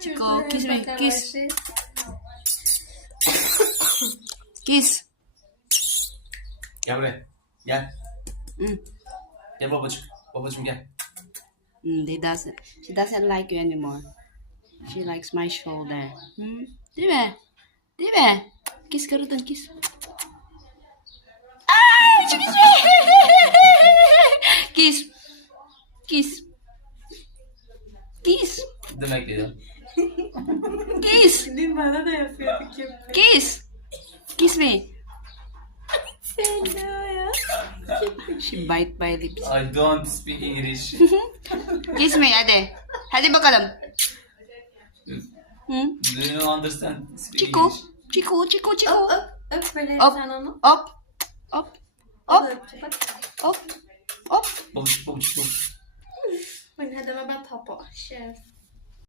Chico, kiss me, kiss. Kiss. Gel buraya. Gel. Mm. Gel babacık. Babacığım gel. She doesn't like you anymore. She likes my shoulder. Değil mi? Değil mi? Kiss karıdan kiss. Aa, kiss me. Kiss. Kiss. Kiss. Demek ki ya. Kiss. Dün bana da yapıyorduk hep. Kiss. Kiss me. Sen de o ya. She bite my lips. I don't speak English. Kiss me hadi. Hadi bakalım. Hı? Do you understand speak Chico. English? Chico, Chico, Chico. Öp öp. Öp böyle Hop. sen onu. Hop. Hop. O da Hop. öpecek. Bak. Hop. Hop. Babacık babacık babacık. Men hade man bara ta på. Chef.